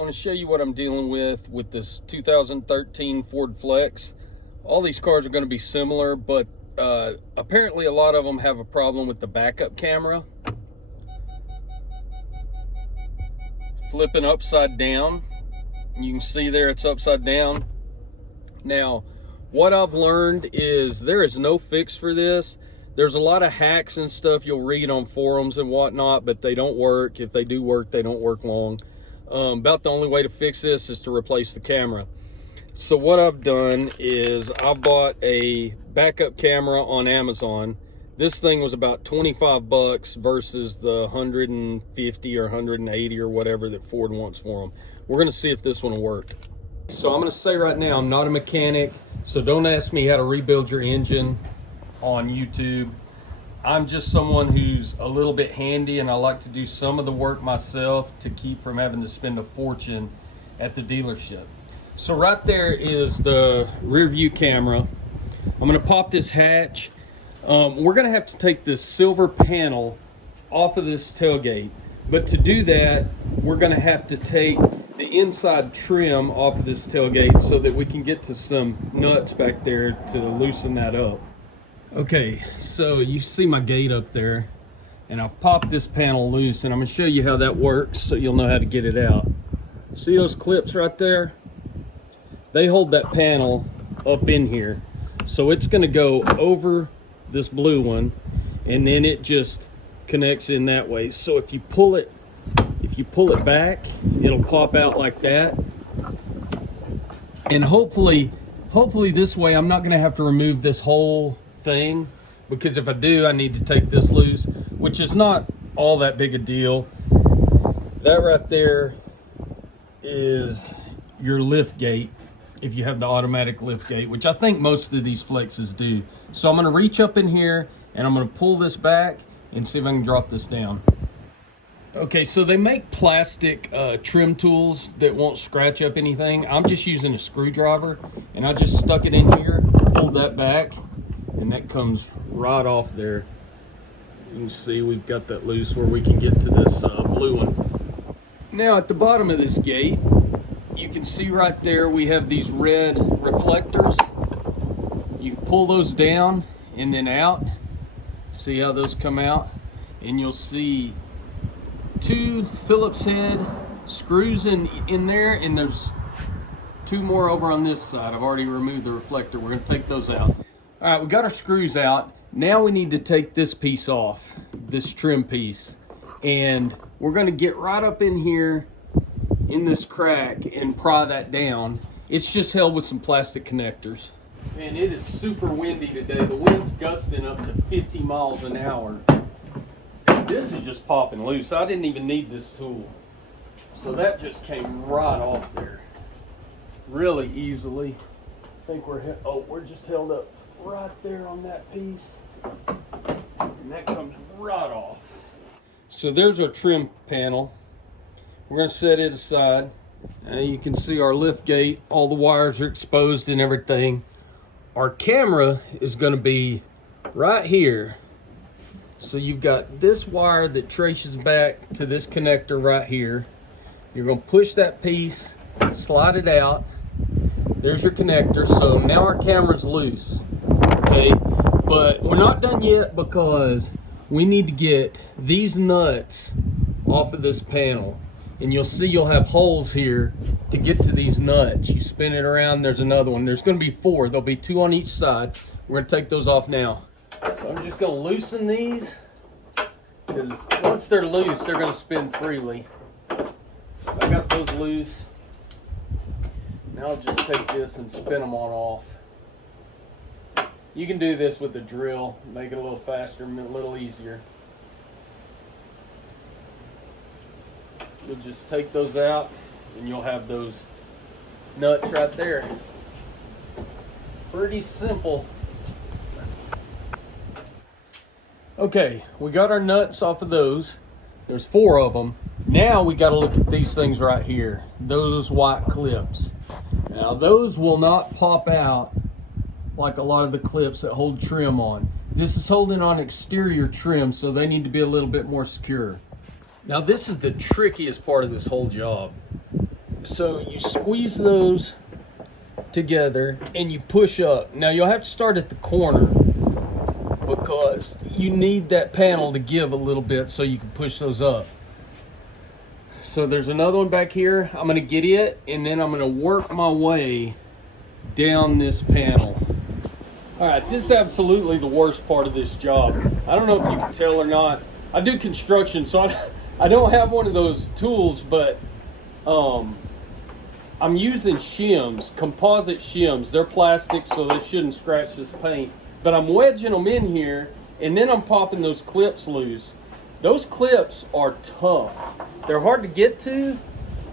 I want to show you what I'm dealing with this 2013 Ford Flex. All these cars are going to be similar, but apparently a lot of them have a problem with the backup camera. Flipping upside down. You can see there it's upside down. Now, what I've learned is there is no fix for this. There's a lot of hacks and stuff you'll read on forums and whatnot, but they don't work. If they do work, they don't work long. About the only way to fix this is to replace the camera. So what I've done is I bought a backup camera on Amazon. This thing was about 25 bucks versus the 150 or 180 or whatever that Ford wants for them. We're going to see if this one will work. So I'm going to say right now, I'm not a mechanic, so don't ask me how to rebuild your engine on YouTube. I'm just someone who's a little bit handy, and I like to do some of the work myself to keep from having to spend a fortune at the dealership. So right there is the rear view camera. I'm going to pop this hatch. We're going to have to take this silver panel off of this tailgate, but to do that we're going to have to take the inside trim off of this tailgate so that we can get to some nuts back there to loosen that up. Okay, so you see my gate up there, and I've popped this panel loose, and I'm going to show you how that works so you'll know how to get it out. See those clips right there? They hold that panel up in here. So it's going to go over this blue one, and then it just connects in that way. So if you pull it back, it'll pop out like that. And hopefully this way I'm not going to have to remove this whole thing, because if I do, I need to take this loose, which is not all that big a deal. That right there is your lift gate, if you have the automatic lift gate, which I think most of these Flexes do. So I'm going to reach up in here and I'm going to pull this back and see if I can drop this down. Okay, so they make plastic trim tools that won't scratch up anything. I'm just using a screwdriver, and I just stuck it in here, pulled that back, and that comes right off there. You can see we've got that loose where we can get to this blue one. Now at the bottom of this gate, you can see right there we have these red reflectors. You can pull those down and then out. See how those come out? And you'll see two Phillips head screws in there, and there's two more over on this side. I've already removed the reflector. We're going to take those out. All right, we got our screws out. Now we need to take this piece off, this trim piece, and we're going to get right up in here in this crack and pry that down. It's just held with some plastic connectors. Man, it is super windy today. The wind's gusting up to 50 miles an hour. This is just popping loose. I didn't even need this tool. So that just came right off there really easily. I think we're just held up right there on that piece, and that comes right off. So there's our trim panel. We're going to set it aside. You can see our lift gate, all the wires are exposed and everything. Our camera is going to be right here. So you've got this wire that traces back to this connector right here. You're going to push that piece, slide it out. There's your connector. So now our camera's loose. Okay, but we're not done yet, because we need to get these nuts off of this panel. And you'll see you'll have holes here to get to these nuts. You spin it around, there's another one. There's going to be four. There'll be two on each side. We're going to take those off now. So I'm just going to loosen these, because once they're loose, they're going to spin freely. So I got those loose. Now I'll just take this and spin them on off. You can do this with a drill, make it a little faster, a little easier. You'll just take those out, and you'll have those nuts right there. Pretty simple. Okay, we got our nuts off of those. There's four of them. Now we got to look at these things right here, those white clips. Now those will not pop out like a lot of the clips that hold trim on. This is holding on exterior trim, so they need to be a little bit more secure. Now this is the trickiest part of this whole job. So you squeeze those together and you push up. Now you'll have to start at the corner because you need that panel to give a little bit so you can push those up. So there's another one back here. I'm gonna get it and then I'm gonna work my way down this panel. All right, this is absolutely the worst part of this job. I don't know if you can tell or not. I do construction, so I don't have one of those tools, but I'm using shims, composite shims. They're plastic, so they shouldn't scratch this paint. But I'm wedging them in here, and then I'm popping those clips loose. Those clips are tough. They're hard to get to,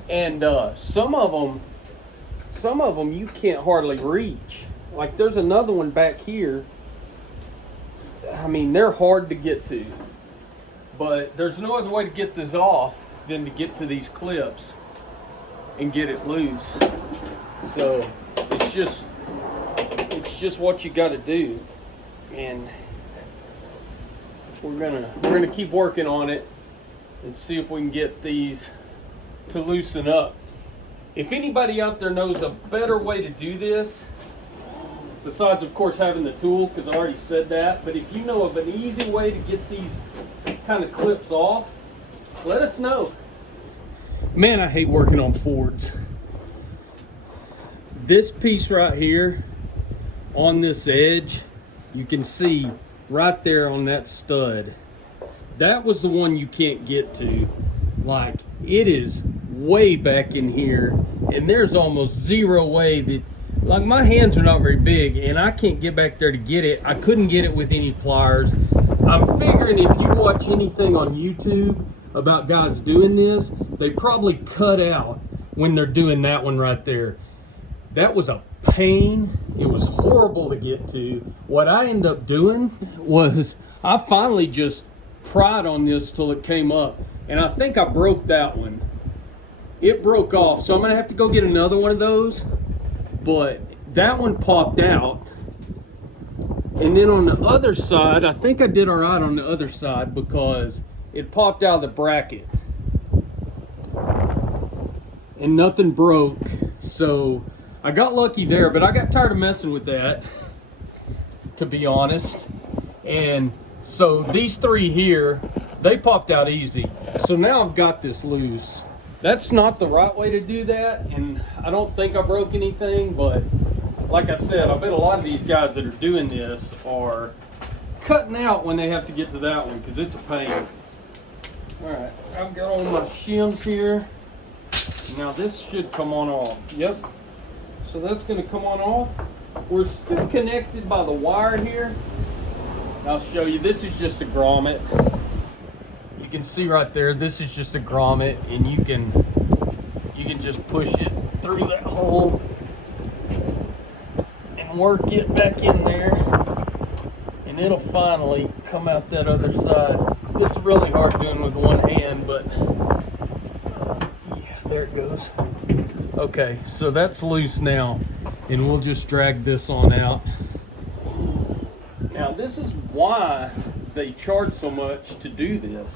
and some of them you can't hardly reach. Like there's another one back here. I mean, they're hard to get to, but there's no other way to get this off than to get to these clips and get it loose. So it's just what you got to do, and we're gonna keep working on it and see if we can get these to loosen up. If anybody out there knows a better way to do this, besides of course having the tool, because I already said that, but if you know of an easy way to get these kind of clips off, let us know. Man, I hate working on Fords. This piece right here on this edge, you can see right there on that stud, that was the one you can't get to. Like, it is way back in here, and there's almost zero way that, like, my hands are not very big and I can't get back there to get it. I couldn't get it with any pliers. I'm figuring if you watch anything on YouTube about guys doing this, they probably cut out when they're doing that one right there. That was a pain. It was horrible to get to. What I ended up doing was I finally just pried on this till it came up, and I think I broke that one. It broke off, so I'm gonna have to go get another one of those, but that one popped out. And then on the other side, I think I did all right on the other side because it popped out of the bracket and nothing broke. So I got lucky there, but I got tired of messing with that, to be honest. And so these three here, they popped out easy. So now I've got this loose. That's not the right way to do that, and I don't think I broke anything, but like I said, I bet a lot of these guys that are doing this are cutting out when they have to get to that one, because it's a pain. All right, I've got all my shims here. Now this should come on off. Yep. So that's going to come on off. We're still connected by the wire here. I'll show you. This is just a grommet. You can see right there, this is just a grommet, and you can just push it through that hole and work it back in there, and it'll finally come out that other side. This is really hard doing with one hand, but yeah, there it goes. Okay, so that's loose now, and we'll just drag this on out. Now this is why they charge so much to do this.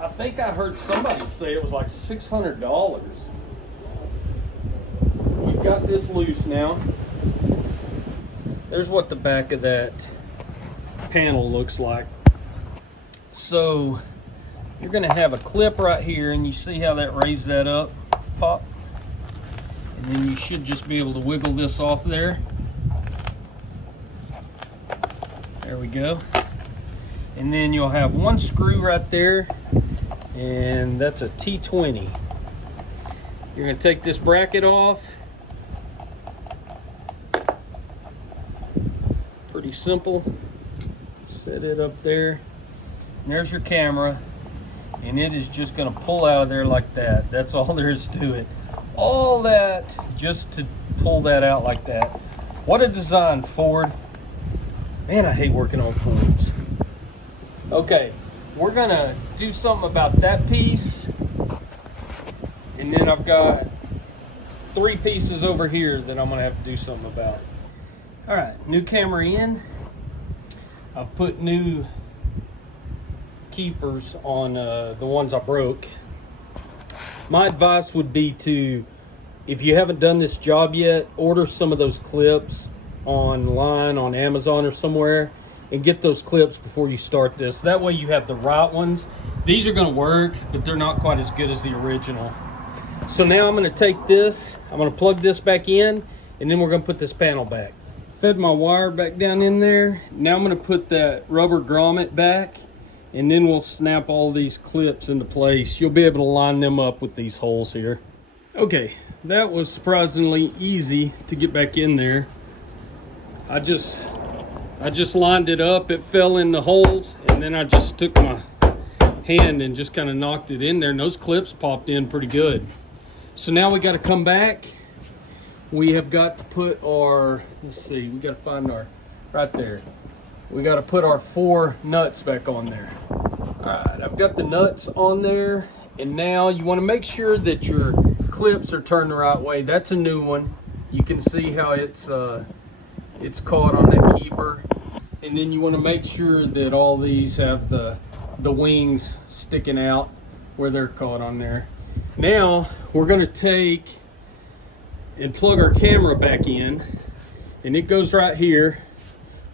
I think I heard somebody say it was like $600. We've got this loose now. There's what the back of that panel looks like. So you're gonna have a clip right here, and you see how that raised that up, pop? And then you should just be able to wiggle this off there. There we go. And then you'll have one screw right there, and that's a T20. You're gonna take this bracket off. Pretty simple. Set it up there. And there's your camera, and it is just gonna pull out of there like that. That's all there is to it. All that just to pull that out like that. What a design, Ford. Man, I hate working on Fords. Okay, we're gonna do something about that piece, and then I've got 3 pieces over here that I'm gonna have to do something about. All right, new camera in. I've put new keepers on the ones I broke. My advice would be to, if you haven't done this job yet, order some of those clips online on Amazon or somewhere and get those clips before you start this. That way you have the right ones. These are gonna work, but they're not quite as good as the original. So now I'm gonna take this, I'm gonna plug this back in, and then we're gonna put this panel back. Fed my wire back down in there. Now I'm gonna put that rubber grommet back, and then we'll snap all these clips into place. You'll be able to line them up with these holes here. Okay, that was surprisingly easy to get back in there. I just lined it up, it fell in the holes, and then I just took my hand and just kind of knocked it in there, and those clips popped in pretty good. So now we got to come back. We have got to put our, let's see, we got to find our, right there. We got to put our 4 nuts back on there. All right, I've got the nuts on there, and now you want to make sure that your clips are turned the right way. That's a new one. You can see how it's caught on that keeper. And then you want to make sure that all these have the wings sticking out where they're caught on there. Now we're going to take and plug our camera back in, and it goes right here.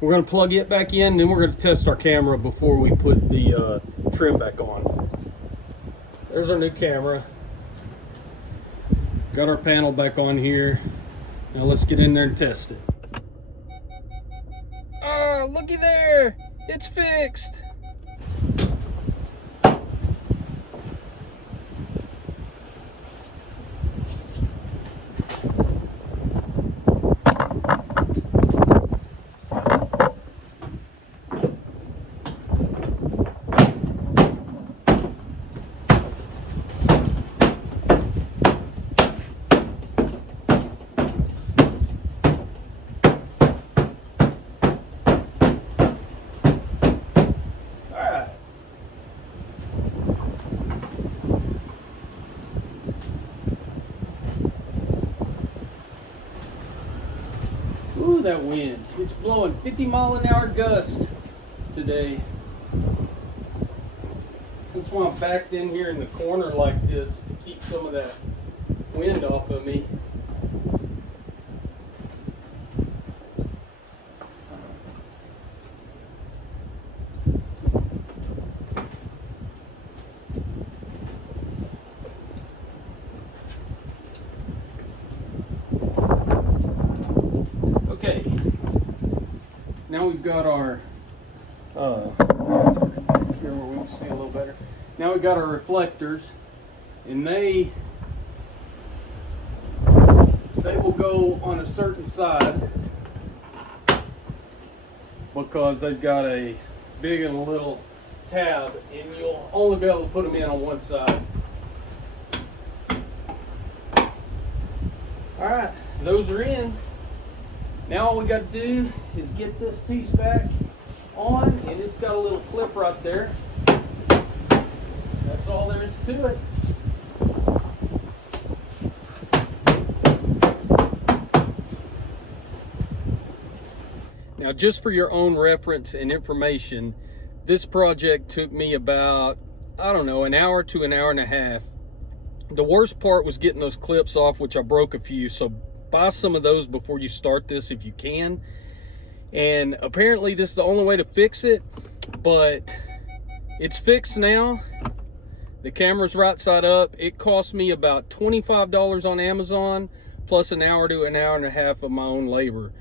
We're going to plug it back in, then we're going to test our camera before we put the trim back on. There's our new camera. Got our panel back on here. Now let's get in there and test it. Oh, looky there, it's fixed. Ooh, that wind. It's blowing 50-mile-an-hour gusts today. That's why I'm backed in here in the corner like this to keep some of that wind off of me. Okay, now we've got our here where we can see a little better. Now we've got our reflectors, and they will go on a certain side because they've got a big and a little tab, and you'll only be able to put them in on one side. All right, those are in. Now all we got to do is get this piece back on, and it's got a little clip right there. That's all there is to it. Now, just for your own reference and information, this project took me about, I don't know, an hour to an hour and a half. The worst part was getting those clips off, which I broke a few, so buy some of those before you start this if you can. And apparently this is the only way to fix it, but it's fixed now. The camera's right side up. It cost me about $25 on Amazon, plus an hour to an hour and a half of my own labor.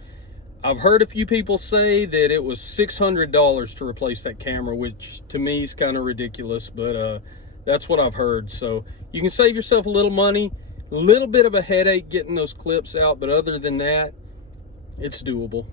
I've heard a few people say that it was $600 to replace that camera, which to me is kind of ridiculous, but that's what I've heard. So you can save yourself a little money, a little bit of a headache getting those clips out, but other than that, it's doable.